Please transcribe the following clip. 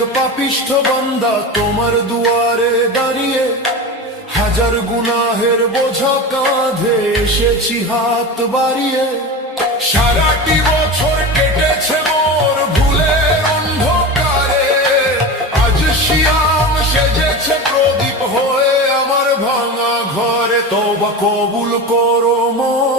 এক পাপিষ্ঠ বান্দা তোমার দুয়ারে দাঁড়িয়ে, হাজার গুনাহের বোঝা কাঁধে এসেছি হাত বাড়িয়ে। সারাটি বছর কেটেছে মোর ভুলের অন্ধকারে, আজ শিয়াম সেজেছে প্রদীপ হয়ে আমার ভাঙা ঘরে। তওবা কবুল করো মোর